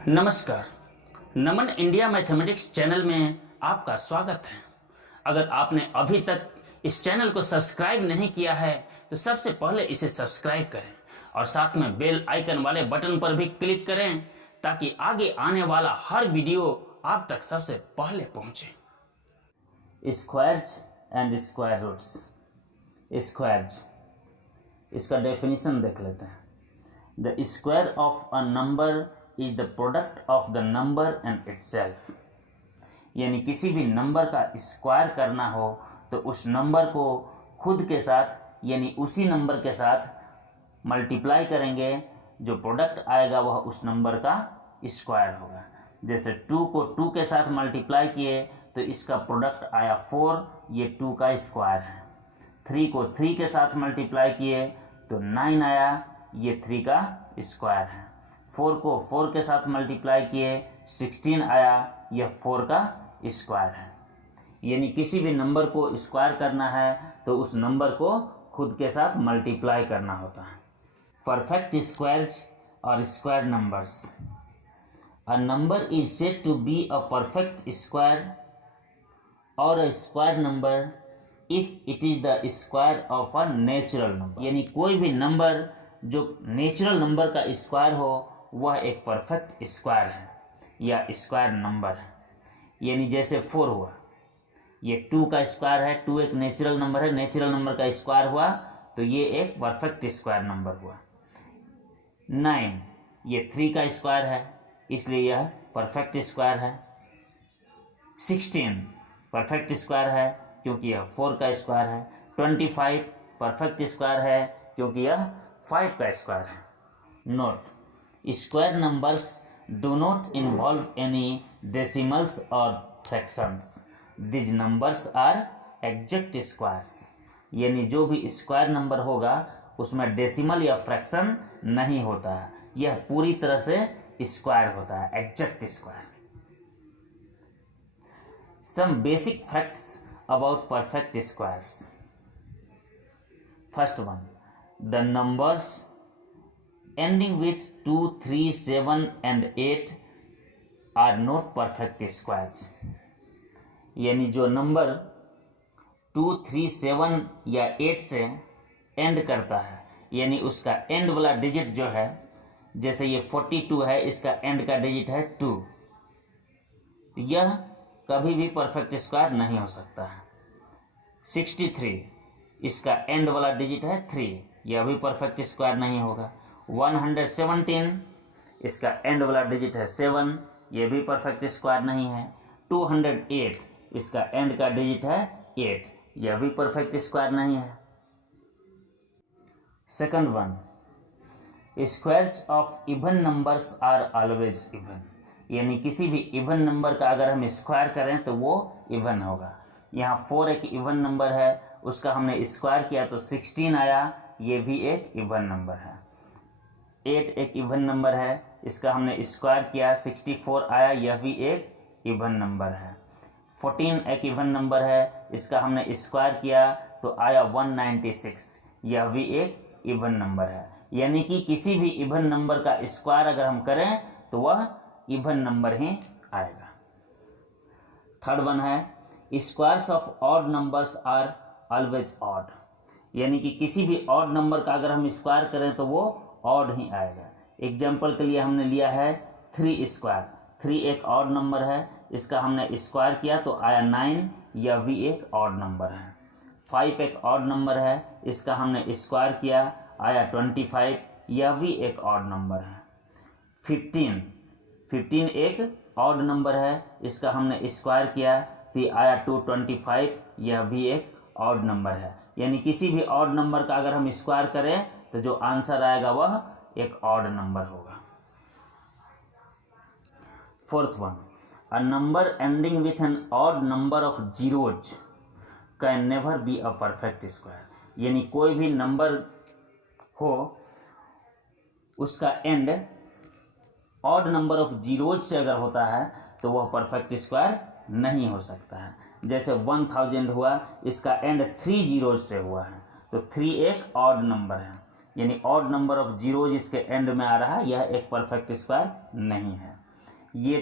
नमस्कार। नमन India mathematics channel में आपका स्वागत है। अगर आपने अभी तक इस चैनल को सब्सक्राइब नहीं किया है तो सबसे पहले इसे सब्सक्राइब करें और साथ में बेल आइकन वाले बटन पर भी क्लिक करें ताकि आगे आने वाला हर वीडियो आप तक सबसे पहले पहुंचे। Squares and square roots. Squares, इसका डेफिनेशन देख लेते हैं। The square of a number is the product of the number and itself. यानी किसी भी नंबर का स्क्वायर करना हो तो उस नंबर को खुद के साथ यानी उसी नंबर के साथ मल्टीप्लाई करेंगे, जो प्रोडक्ट आएगा वह उस नंबर का स्क्वायर होगा। जैसे 2 को 2 के साथ मल्टीप्लाई किए तो इसका प्रोडक्ट आया 4, ये 2 का स्क्वायर है। 3 को 3 के साथ मल्टीप्लाई किए तो 9 आया, ये 3 का स्क्वायर है। 4 को 4 के साथ मल्टीप्लाई किए 16 आया, यह 4 का स्क्वायर है। यानी किसी भी नंबर को स्क्वायर करना है तो उस नंबर को खुद के साथ मल्टीप्लाई करना होता है। परफेक्ट स्क्वायर्स और square numbers. A number is said to be a perfect square और a square number if it is the square of a natural number. यानी कोई भी नंबर जो नेचुरल नंबर का स्क्वायर हो वह एक परफेक्ट स्क्वायर है या स्क्वायर नंबर है। यानी जैसे 4 हुआ, ये 2 का स्क्वायर है, 2 एक नेचुरल नंबर है, नेचुरल नंबर का स्क्वायर हुआ तो ये एक परफेक्ट स्क्वायर नंबर हुआ। 9 ये 3 का स्क्वायर है इसलिए यह परफेक्ट स्क्वायर है। 16 परफेक्ट स्क्वायर है क्योंकि यह 4 का स्क्वायर है। 25 परफेक्ट स्क्वायर है क्योंकि यह 5 का स्क्वायर है। Note, square numbers do not involve any decimals और fractions. These numbers are exact squares. यानी जो भी स्क्वायर नंबर होगा उसमें डेसिमल या फ्रैक्शन नहीं होता है, यह पूरी तरह से स्क्वायर होता है, exact square. Some basic facts about perfect squares. First one, the numbers ending with 2, 3, 7 and 8 are not perfect squares। यानी जो नंबर 2, 3, 7 या 8 से एंड करता है, यानी उसका एंड वाला डिजिट जो है, जैसे ये 42 है, इसका एंड का डिजिट है 2, यह कभी भी परफेक्ट स्क्वायर नहीं हो सकता है। 63 इसका एंड वाला डिजिट है 3, यह भी परफेक्ट स्क्वायर नहीं होगा। 117 इसका एंड वाला डिजिट है 7, ये भी परफेक्ट स्क्वायर नहीं है। 208 इसका एंड का डिजिट है 8, यह भी परफेक्ट स्क्वायर नहीं है। Second one, squares of even numbers are always even. यानी किसी भी इवन नंबर का अगर हम स्क्वायर करें तो वो इवन होगा। यहाँ 4 एक इवन नंबर है, उसका हमने स्क्वायर किया तो 16 आया, ये भी एक इवन नंबर है। 8 एक इवन नंबर है, इसका हमने स्क्वायर किया 64 आया, यह भी एक इवन नंबर है। 14 एक इवन नंबर है, इसका हमने स्क्वायर किया तो आया 196, यह भी एक इवन नंबर है। यानी कि किसी भी इवन नंबर का स्क्वायर अगर हम करें तो वह इवन नंबर ही आएगा। थर्ड वन है, squares of odd numbers are always odd. यानी कि किसी भी ऑड नंबर का अगर हम स्क्वायर करें तो वो ऑड ही आएगा। एग्जाम्पल के लिए हमने लिया है 3 स्क्वायर। 3 एक ऑड नंबर है, इसका हमने स्क्वायर किया तो आया 9, यह भी एक ऑड नंबर है। 5 एक ऑड नंबर है, इसका हमने स्क्वायर किया आया 25, यह भी एक ऑड नंबर है। 15 एक ऑड नंबर है, इसका हमने स्क्वायर किया तो आया 225, यह भी एक ऑड नंबर है। यानी किसी भी ऑड नंबर का अगर हम स्क्वायर करें तो जो आंसर आएगा वह एक ऑड नंबर होगा। Fourth one, a number ending with an odd number of zeros can never be a perfect square. यानी कोई भी नंबर हो उसका and odd number of zeros से अगर होता है तो वह परफेक्ट स्क्वायर नहीं हो सकता है। जैसे 1000 हुआ, इसका एंड 3 जीरोज से हुआ है तो 3 एक ऑड नंबर है, यानी ऑड नंबर ऑफ जीरोज इसके एंड में आ रहा है, यह एक परफेक्ट स्क्वायर नहीं है। ये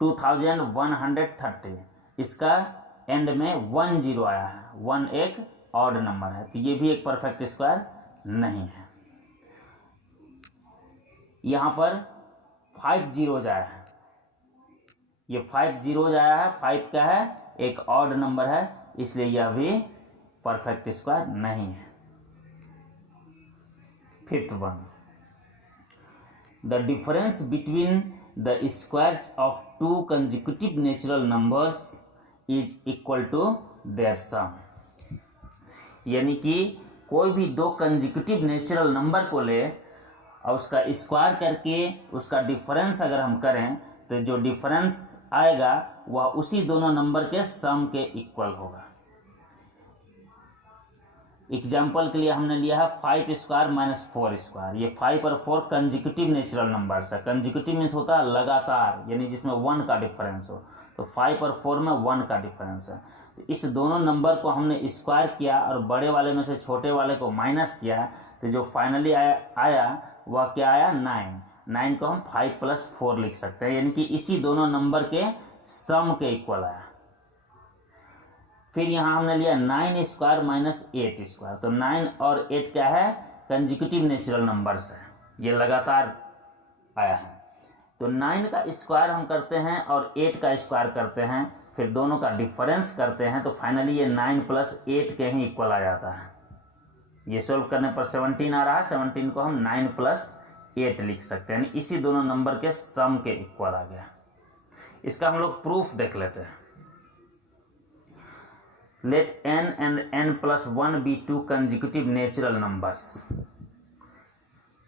2130, इसका एंड में 1 0 आया है, 1 एक ऑड नंबर है, तो ये भी एक परफेक्ट स्क्वायर नहीं है। यहाँ पर 5 zeros आया है, ये 5 zeros आया है, 5 क्या है, एक ऑड नंबर है, इसलिए यह भी परफेक्ट स्क्वायर नहीं है। Fifth one, the difference between the squares of two consecutive natural numbers is equal to their sum. यानी कि कोई भी दो कंसेक्यूटिव नेचुरल नंबर को ले और उसका स्क्वायर करके उसका डिफरेंस अगर हम करें तो जो डिफरेंस आएगा वह उसी दोनों नंबर के सम के इक्वल होगा। एग्जाम्पल के लिए हमने लिया है 5 स्क्वायर माइनस 4 स्क्वायर। ये 5 और 4 कंसेक्यूटिव नेचुरल नंबर्स है। कंसेक्यूटिव मीन्स होता है लगातार, यानी जिसमें 1 का डिफरेंस हो। तो 5 और 4 में 1 का डिफरेंस है। तो इस दोनों नंबर को हमने स्क्वायर किया और बड़े वाले में से छोटे वाले को माइनस किया, तो जो फाइनली आया वह क्या आया, 9। 9 को हम 5 + 4 लिख सकते हैं, यानी कि इसी दोनों नंबर के सम के इक्वल आया। फिर यहाँ हमने लिया 9 स्क्वायर माइनस 8 स्क्वायर। तो 9 और 8 क्या है, कंसेक्यूटिव नेचुरल नंबर्स है, ये लगातार आया है। तो 9 का स्क्वायर हम करते हैं और 8 का स्क्वायर करते हैं, फिर दोनों का डिफरेंस करते हैं, तो फाइनली ये 9 + 8 के ही इक्वल आ जाता है। ये सोल्व करने पर 17 आ रहा है। 17 को हम 9 + 8 लिख सकते हैं, यानी इसी दोनों नंबर के सम के इक्वल आ गया। इसका हम लोग प्रूफ देख लेते हैं। Let n and n + 1 be two consecutive natural numbers।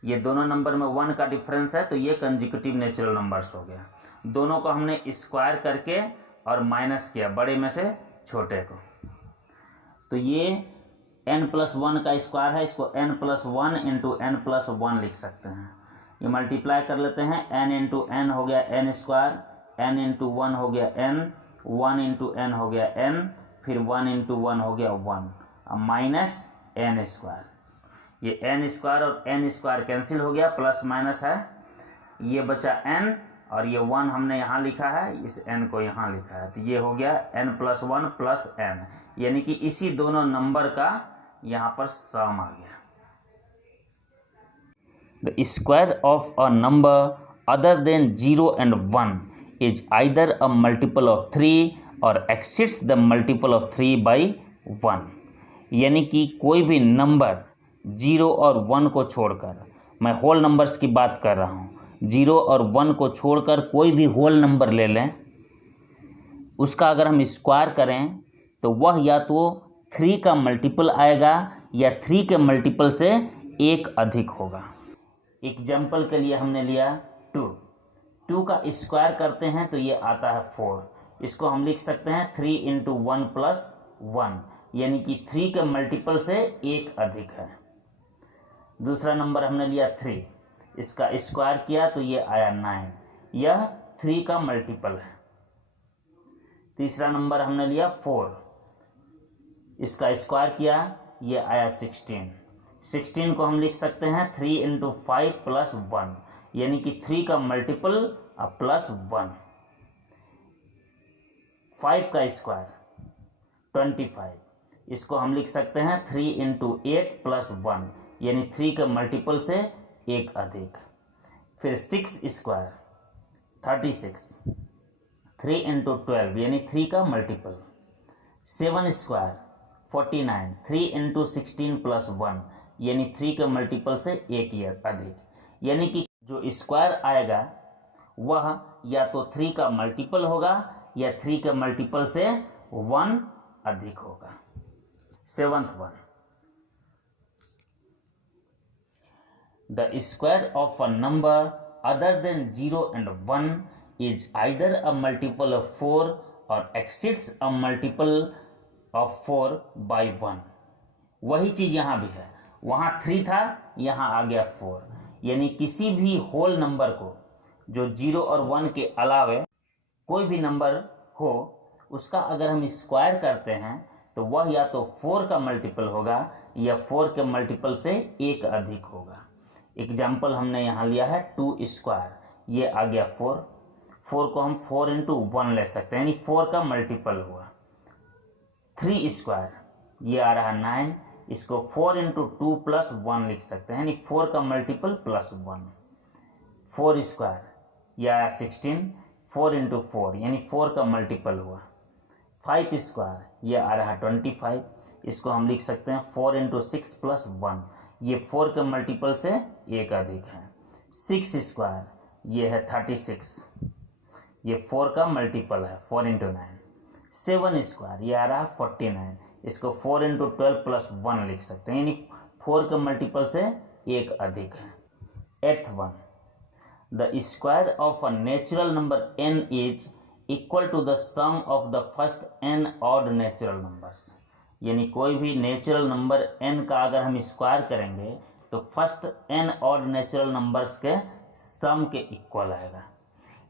ये दोनों नंबर में 1 का डिफरेंस है, तो ये कंसेक्यूटिव नेचुरल नंबर्स हो गया। दोनों को हमने स्क्वायर करके और माइनस किया बड़े में से छोटे को, तो ये n + 1 का स्क्वायर है, इसको n + 1 × n + 1 लिख सकते हैं। ये मल्टीप्लाई कर लेते हैं, n × n हो गया n स्क्वायर, n × 1 हो गया n, 1 × n हो गया n, फिर 1 × 1 हो गया 1, अब माइनस n स्क्वायर। ये n स्क्वायर और n स्क्वायर कैंसिल हो गया, प्लस माइनस है, ये बचा n और ये 1 हमने यहाँ लिखा है, इस n को यहाँ लिखा है, तो ये हो गया n + 1 + n, यानी कि इसी दोनों नंबर का यहाँ पर सम आ गया। The square of a number other than 0 and 1 is either a multiple of 3 और एक्सीड्स द मल्टीपल ऑफ 3/1। यानी कि कोई भी नंबर 0 और 1 को छोड़कर, मैं होल नंबर्स की बात कर रहा हूँ, 0 और 1 को छोड़कर कोई भी होल नंबर ले लें, उसका अगर हम स्क्वायर करें तो वह या तो 3 का मल्टीपल आएगा या 3 के मल्टीपल से 1 अधिक होगा। एग्जाम्पल के लिए हमने लिया 2 का स्क्वायर करते हैं तो ये आता है 4। इसको हम लिख सकते हैं 3 × 1 + 1, यानी कि 3 के मल्टीपल से 1 अधिक है। दूसरा नंबर हमने लिया 3, इसका स्क्वायर किया तो ये आया 9, यह 3 का मल्टीपल है। तीसरा नंबर हमने लिया 4, इसका स्क्वायर किया, ये आया 16। 16 को हम लिख सकते हैं 3 × 5 + 1, यानी कि 3 का मल्टीपल +1। 5 का स्क्वायर 25, इसको हम लिख सकते हैं 3 × 8 + 1, यानी 3 के मल्टीपल से 1 अधिक। फिर 6 स्क्वायर 36, 3 × 12 यानी 3 का मल्टीपल। 7 स्क्वायर 49, 3 × 16 + 1, यानी 3 के मल्टीपल से 1 अधिक। यानी कि जो स्क्वायर आएगा वह या तो 3 का मल्टीपल होगा या 3 के मल्टीपल से 1 अधिक होगा। 7th one, the square of a number other than 0 and 1 is either a multiple of 4 और एक्सीड्स अ मल्टीपल ऑफ 4/1। वही चीज यहाँ भी है, वहाँ 3 था, यहाँ आ गया 4, यानी किसी भी होल नंबर को जो 0 और 1 के अलावे कोई भी नंबर हो, उसका अगर हम स्क्वायर करते हैं तो वह या तो 4 का मल्टीपल होगा या 4 के मल्टीपल से 1 अधिक होगा। एग्जाम्पल हमने यहाँ लिया है 2 स्क्वायर, ये आ गया 4। 4 को हम 4 इंटू 1 ले सकते हैं, यानी 4 का मल्टीपल हुआ। 3 स्क्वायर ये आ रहा 9, इसको 4 इंटू 2 प्लस 1 लिख सकते हैं, यानी 4 का मल्टीपल प्लस 1। 4 स्क्वायर ये आया 16, 4 इंटू 4 यानी 4 का मल्टीपल हुआ। 5 स्क्वायर ये आ रहा 25, इसको हम लिख सकते हैं 4 इंटू 6 प्लस 1, ये 4 के मल्टीपल से एक अधिक है। 6 स्क्वायर ये है 36, ये 4 का मल्टीपल है 4 इंटू 9। 7 स्क्वायर ये आ रहा 49, इसको 4 इंटू 12 प्लस 1 लिख सकते हैं, यानी 4 के मल्टीपल से एक अधिक है। 8th one, the square of a natural number n is equal to the sum of the first n odd natural numbers, यानी कोई भी नेचुरल नंबर n का अगर हम स्क्वायर करेंगे तो first n odd natural numbers के सम के इक्वल आएगा।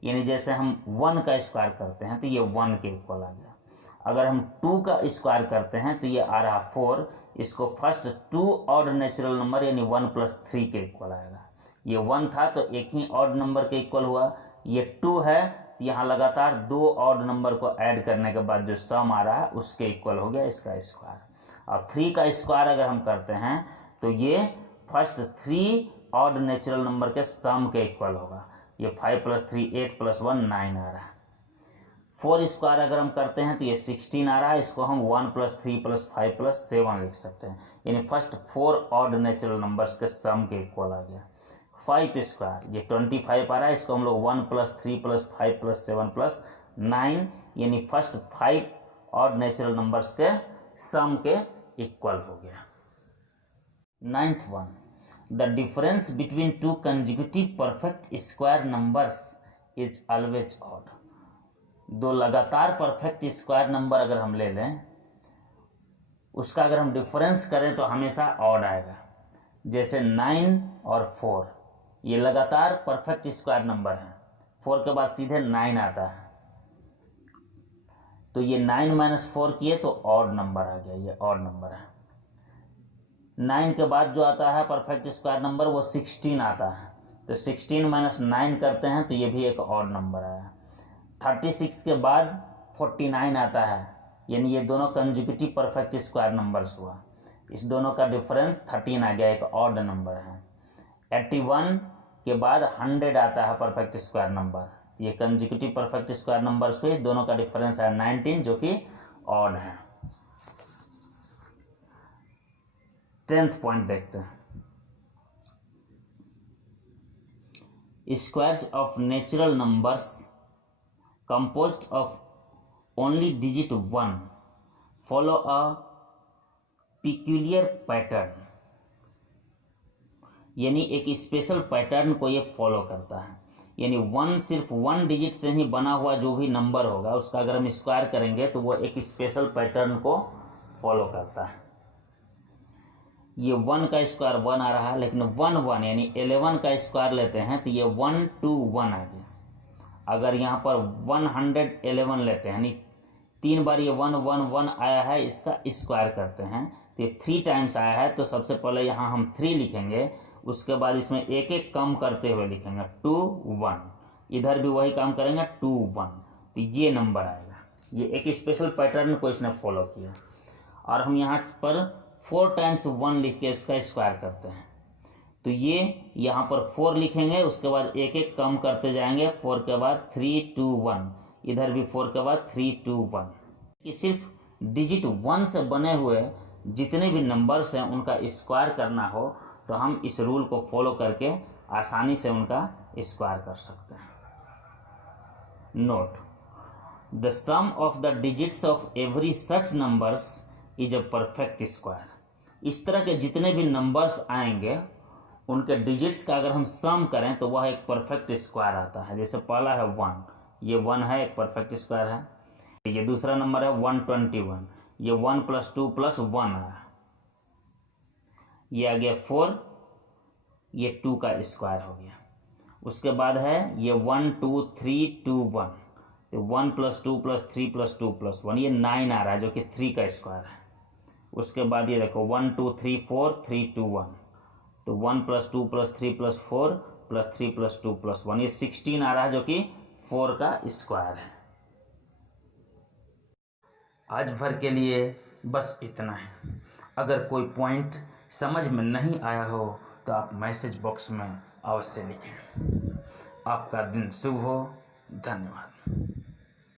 यानी जैसे हम 1 का स्क्वायर करते हैं तो ये 1 के इक्वल आ गया। अगर हम 2 का स्क्वायर करते हैं तो ये आ रहा 4, इसको फर्स्ट 2 ऑड नेचुरल नंबर यानी 1 प्लस 3 के इक्वल आएगा। ये 1 था तो एक ही ऑड नंबर के इक्वल हुआ, ये 2 है तो यहाँ लगातार 2 ऑड नंबर को ऐड करने के बाद जो सम आ रहा है उसके इक्वल हो गया इसका स्क्वायर। अब 3 का स्क्वायर अगर हम करते हैं तो ये फर्स्ट 3 ऑड नेचुरल नंबर के सम के इक्वल होगा। ये 5 प्लस 3 8 प्लस 1 9 आ रहा है। 4 स्क्वायर अगर हम करते हैं तो ये 16 आ रहा है, इसको हम 1 प्लस 3 प्लस 5 प्लस 7 लिख सकते हैं, यानी फर्स्ट 4 ऑड नेचुरल नंबर्स के सम के इक्वल आ गया। 5 स्क्वायर ये 25 आ रहा है, इसको हम लोग 1 प्लस 3 प्लस 5 प्लस 7 प्लस 9 यानी फर्स्ट 5 ऑड नेचुरल नंबर्स के सम के इक्वल हो गया। 9th one, the difference between two consecutive perfect square numbers is always odd. दो लगातार परफेक्ट स्क्वायर नंबर अगर हम ले लें उसका अगर हम डिफरेंस करें तो हमेशा ऑड आएगा। जैसे 9 और 4 ये लगातार परफेक्ट स्क्वायर नंबर है, 4 के बाद सीधे 9 आता है, तो ये 9 माइनस 4 किए तो ऑड नंबर आ गया, ये ऑड नंबर है। 9 के बाद जो आता है परफेक्ट स्क्वायर नंबर वो 16 आता है, तो 16 माइनस 9 करते हैं तो ये भी एक ऑड नंबर आया। 36 के बाद 49 आता है, यानी ये दोनों कंजिक्यूटिव परफेक्ट स्क्वायर नंबर्स हुआ, इस दोनों का डिफरेंस 13 आ गया, एक ऑड नंबर है। 81 के बाद 100 आता है परफेक्ट स्क्वायर नंबर, ये कंजिक्यूटिव परफेक्ट स्क्वायर नंबर्स हुए, दोनों का डिफरेंस है 19 जो कि ऑड है। 10th पॉइंट देखते हैं, squares of natural numbers composed of only digit 1 follow a peculiar pattern, यानी एक स्पेशल पैटर्न को ये फॉलो करता है। यानी 1 सिर्फ 1 डिजिट से ही बना हुआ जो भी नंबर होगा उसका अगर हम स्क्वायर करेंगे तो वो एक स्पेशल पैटर्न को फॉलो करता है। ये 1 का स्क्वायर 1 आ रहा है, लेकिन 1 1 यानी 11 का स्क्वायर लेते हैं तो ये 1 2 1 आ गया। अगर यहाँ पर 111 लेते हैं यानी 3 बार ये 1 1 1 आया है, इसका स्क्वायर करते हैं तो ये 3 टाइम्स आया है, तो सबसे पहले यहाँ हम 3 लिखेंगे, उसके बाद इसमें एक एक कम करते हुए लिखेंगे 2 1, इधर भी वही काम करेंगे 2 1, तो ये नंबर आएगा। ये एक स्पेशल पैटर्न को इसने फॉलो किया। और हम यहाँ पर 4 टाइम्स 1 लिख के इसका स्क्वायर करते हैं, तो ये यहाँ पर 4 लिखेंगे, उसके बाद एक एक कम करते जाएंगे, 4 के बाद 3 2 1, इधर भी 4 के बाद 3 2 1। कि सिर्फ डिजिट 1 से बने हुए जितने भी नंबर्स हैं उनका स्क्वायर करना हो तो हम इस रूल को फॉलो करके आसानी से उनका स्क्वायर कर सकते हैं। Note, the sum of the digits of every such numbers is a perfect square. इस तरह के जितने भी नंबर्स आएंगे उनके डिजिट्स का अगर हम सम करें तो वह एक परफेक्ट स्क्वायर आता है। जैसे पहला है 1, ये 1 है, एक परफेक्ट स्क्वायर है। ये दूसरा नंबर है 121, ये 1 प्लस 2 प्लस 1 है। ये आ गया 4, ये 2 का स्क्वायर हो गया। उसके बाद है ये 1 2 3 2 1, तो 1 प्लस 2 प्लस 3 प्लस 2 प्लस 1, ये 9 आ रहा है जो कि 3 का स्क्वायर है। उसके बाद ये देखो 1 2 3 4 3 2 1, तो 1 plus 2 plus 3 plus 4 plus 3 plus 2 plus 1, ये 16 आ रहा है जो कि 4 का स्क्वायर है। आज भर के लिए बस इतना है। अगर कोई पॉइंट समझ में नहीं आया हो तो आप मैसेज बॉक्स में अवश्य लिखें। आपका दिन शुभ हो। धन्यवाद।